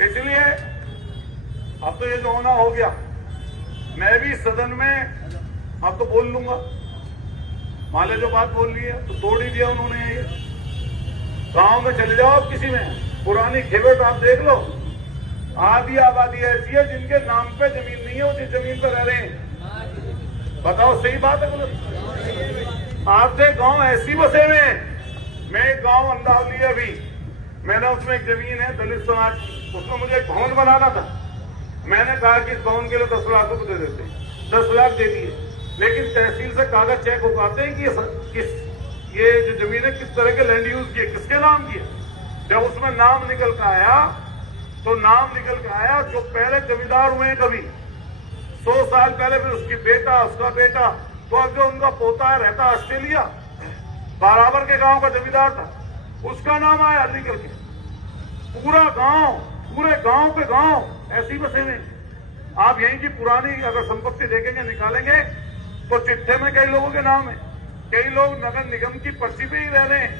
इसलिए अब तो ये जो होना हो गया, मैं भी सदन में अब तो बोल लूंगा। मान ले जो बात बोल ली है तो तोड़ ही दिया उन्होंने। ये गांव में चले जाओ, किसी में पुरानी खेवट आप देख लो, आधी आबादी ऐसी है जिनके नाम पे जमीन नहीं है, वो जिस जमीन पर रह रहे हैं। बताओ सही बात है गलत? आधे गांव ऐसी बसे हुए हैं। मैं एक गांव अंदावली है, अभी मैंने उसमें एक जमीन है दलित समाज, उसमें मुझे एक भवन बनाना था। मैंने कहा कि इस भवन के लिए 10 लाख रुपए दे देते, 10 लाख दे दिए, लेकिन तहसील से कागज चेक उगाते हैं कि ये जो जमीन है किस तरह के लैंड यूज किए, किसके नाम किए। जब उसमें नाम निकल कर आया तो नाम निकल के आया जो पहले जमींदार हुए कभी 100 साल पहले, फिर उसकी बेटा, उसका बेटा, तो अब जो उनका पोता रहता ऑस्ट्रेलिया, बराबर के गांव का जमींदार था, उसका नाम आया निकल के। पूरा गांव, पूरे गांव पे गांव ऐसी बसे में। आप यहीं की पुरानी अगर संपत्ति देखेंगे, निकालेंगे तो चिट्ठे में कई लोगों के नाम है, कई लोग नगर निगम की पर्ची पे ही रह रहे हैं,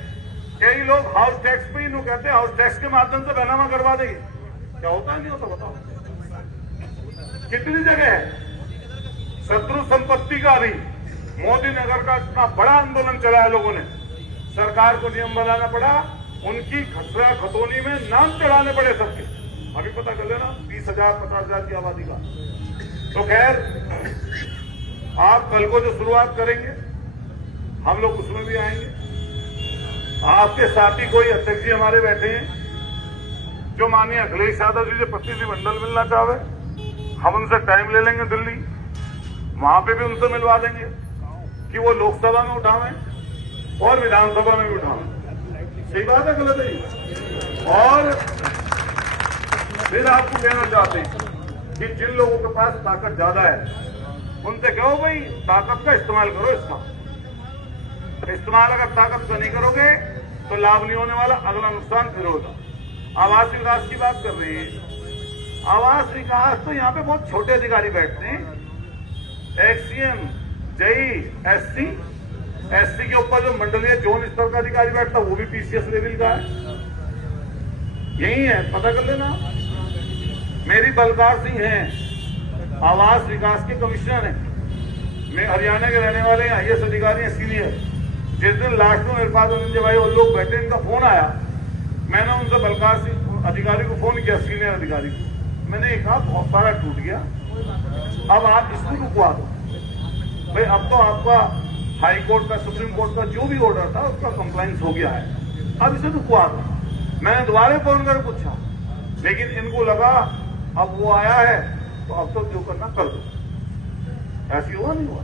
कई लोग हाउस टैक्स पे ही कहते हैं हाउस टैक्स के माध्यम से बैनामा करवा देंगे। क्या होता है नहीं होता बताओ? कितनी जगह है शत्रु संपत्ति का भी। मोदी नगर का इतना बड़ा आंदोलन चलाया लोगों ने, सरकार को नियम बनाना पड़ा, उनकी खसरा खतौनी में नाम चढ़ाने पड़े सबके। अभी पता कर लेना 20,000 50,000 की आबादी का। तो खैर, आप कल को जो शुरुआत करेंगे हम लोग उसमें भी आएंगे। आपके साथी कोई अध्यक्ष जी हमारे बैठे हैं जो माननीय अखिलेश यादव जी से प्रतिनिधिमंडल मिलना चाहे, हम उनसे टाइम ले लेंगे दिल्ली, वहां पे भी उनसे मिलवा देंगे कि वो लोकसभा में उठावें और विधानसभा में भी उठावें। सही बात है गलत है? और फिर आपको कहना चाहते हैं कि जिन लोगों के पास ताकत ज्यादा है उनसे कहो भाई ताकत का इस्तेमाल करो। इसका इस्तेमाल अगर ताकत का नहीं करोगे तो लाभ नहीं होने वाला, अगला नुकसान फिर होगा। आवास विकास की बात कर रहे हैं। आवास विकास तो यहाँ पे बहुत छोटे अधिकारी बैठते हैं, एक्ससीएम, जेई, एससी के ऊपर जो मंडलीय जोन स्तर का अधिकारी बैठता वो भी पीसीएस लेवल का है। यही है, पता कर लेना। मेरी बलकार सिंह है, आवास विकास के कमिश्नर हैं। मैं हरियाणा के रहने वाले हैं, आईएएस अधिकारी हैं, सीनियर। जिस दिन लास्ट में मेरे पास धनंजय भाई और लोग बैठे, इनका फोन आया, मैंने उनसे बलकार सिंह अधिकारी को फोन किया, सीनियर अधिकारी को। मैंने कहा बहुत सारा टूट गया, अब आप इसको रुकवा दो भाई। अब तो आपका हाई कोर्ट का, सुप्रीम कोर्ट का जो भी ऑर्डर था उसका कंप्लायंस हो गया है, अब इसे रुकवा दो। मैंने दोबारा फोन कर पूछा, लेकिन इनको लगा अब वो आया है तो अब तो जो करना कर दो। ऐसी हुआ नहीं हुआ,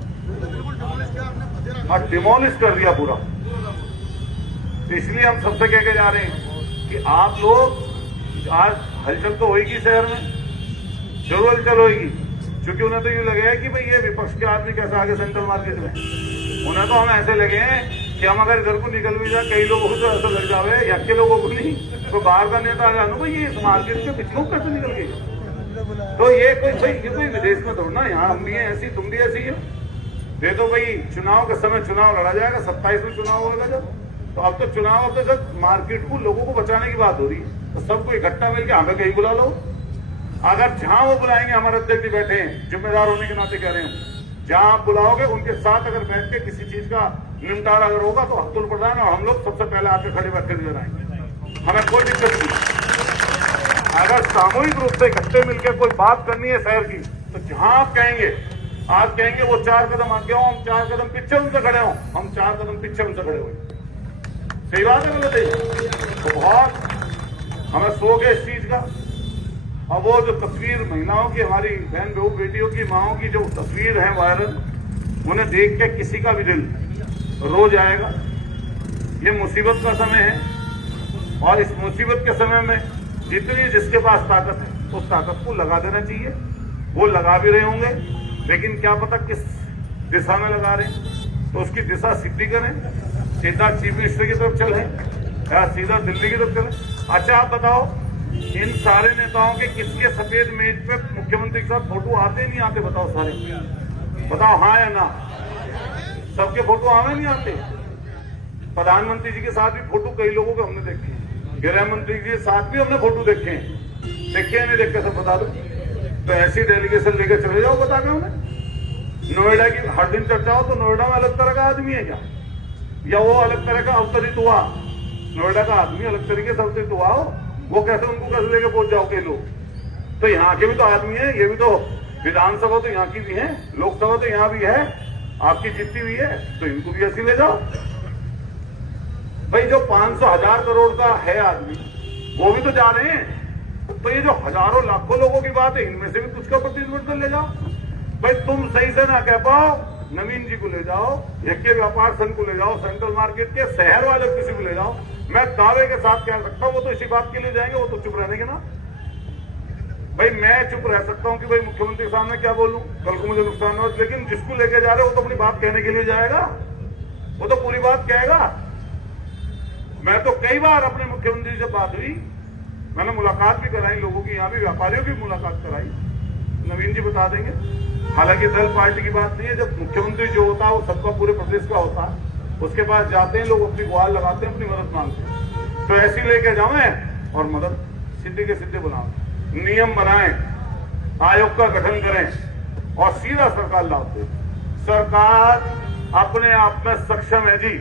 और डिमोलिश कर दिया पूरा। इसलिए हम सबसे कह के जा रहे हैं कि आप लोग, आज हलचल तो होगी शहर में, जरूर हलचल होगी, क्योंकि उन्हें तो ये लगे है कि भाई ये विपक्ष के आदमी कैसे आगे सेंट्रल मार्केट में। उन्हें तो हम ऐसे लगे हैं कि हम अगर इधर को निकल भी जाए, कई लोगों को तो ऐसा लग जावे, या के लोगों को नहीं तो बाहर का नेता जानू भाई ये इस मार्केट के पिछलों कैसे निकल गई। तो ये कोई विदेश में थोड़ा ना, यहाँ हम भी हैं ऐसी, तुम भी ऐसी है। ये तो भाई चुनाव के समय चुनाव लड़ा जाएगा, 27 में चुनाव होगा जब, तो अब तो चुनाव तो जब मार्केट को, लोगों को बचाने की बात हो रही है, तो सबको इकट्ठा मिलकर हमें कहीं बुला लो। अगर जहां वो बुलाएंगे, हमारे अध्यक्ष जी बैठे हैं, जिम्मेदार होने के नाते कह रहे हैं, जहां आप बुलाओगे उनके साथ अगर बैठ के किसी चीज का निपटारा अगर होगा तो अब्दुल प्रधान और हम लोग सबसे पहले आपके खड़े बैठ कर नजर आएंगे, हमें कोई दिक्कत नहीं। अगर सामूहिक रूप से इकट्ठे मिलकर कोई बात करनी है शहर की, तो जहां आप कहेंगे वो 4 कदम आगे हो, हम 4 कदम पीछे उनसे खड़े हों, हम 4 कदम पीछे उनसे खड़े हुए। सही बात है गलत है? तो बहुत हमें शौक है इस चीज का। और वो जो तस्वीर महिलाओं की, हमारी बहन बहू बेटियों की, माओं की जो तस्वीर है वायरल, उन्हें देख के किसी का भी दिल रो जाएगा। ये मुसीबत का समय है, और इस मुसीबत के समय में जितनी जिसके पास ताकत है उस ताकत को लगा देना चाहिए। वो लगा भी रहे होंगे, लेकिन क्या पता किस दिशा में लगा रहे हैं, तो उसकी दिशा सीधी करें। सीधा चीफ मिनिस्टर की तरफ चले या सीधा दिल्ली की तरफ चले। अच्छा आप बताओ, इन सारे नेताओं के किसके सफेद मेज पे मुख्यमंत्री के साथ फोटो आते नहीं आते? बताओ सारे, बताओ हाँ या ना? सबके फोटो आवे नहीं आते? प्रधानमंत्री जी के साथ भी फोटो कई लोगों के हमने देखे हैं, गृह मंत्री जी के साथ भी हमने फोटो देखे हैं। देखिए नहीं देख के सब बता दो। तो ऐसी डेलीगेशन लेके चले जाओ, बता के उन्हें। नोएडा की हर दिन चर्चा हो तो नोएडा में अलग तरह का आदमी है क्या, या वो अलग तरह का अवतरित हुआ? नोएडा का आदमी अलग तरीके से अवतरित हुआ हो, वो कैसे उनको कैसे लेके पहुंच जाओगे लोग? तो यहाँ के भी तो आदमी है, ये भी तो विधानसभा तो यहाँ की भी है, लोकसभा तो यहाँ भी है, आपकी जीती हुई है, तो इनको भी ऐसी ले जाओ भाई। जो 500,000 करोड़ का है आदमी, वो भी तो जा रहे हैं। तो ये जो हजारों लाखों लोगों की बात है, इनमें से भी कुछ का प्रतिनिधित्व ले जाओ भाई। तुम सही से ना कह पाओ, नवीन जी को ले जाओ, यज्ञ व्यापार संघ को ले जाओ, सेंट्रल मार्केट के शहर वाले किसी को ले जाओ, मैं दावे के साथ कह सकता हूं वो तो इसी बात के लिए जाएंगे, वो तो चुप रहने के ना भाई। मैं चुप रह सकता हूं कि भाई मुख्यमंत्री के सामने क्या बोलूं, कल को मुझे नुकसान हो, लेकिन जिसको लेके जा रहे हो वो तो अपनी बात कहने के लिए जाएगा, वो तो पूरी बात कहेगा। मैं तो कई बार अपने मुख्यमंत्री से बात हुई, मैंने मुलाकात भी कराई लोगों की, यहाँ भी व्यापारियों की मुलाकात कराई, नवीन जी बता देंगे। हालांकि दल पार्टी की बात नहीं है, जब मुख्यमंत्री जो होता है वो सबका पूरे प्रदेश का होता है, उसके पास जाते हैं लोग, अपनी गुहार लगाते हैं, अपनी मदद मांगते हैं। तो ऐसी लेके जाओ और मदद सीधे के सीधे बुलाओ, नियम बनाएं, आयोग का गठन करें और सीधा सरकार लाओ। सरकार अपने आप में सक्षम है जी।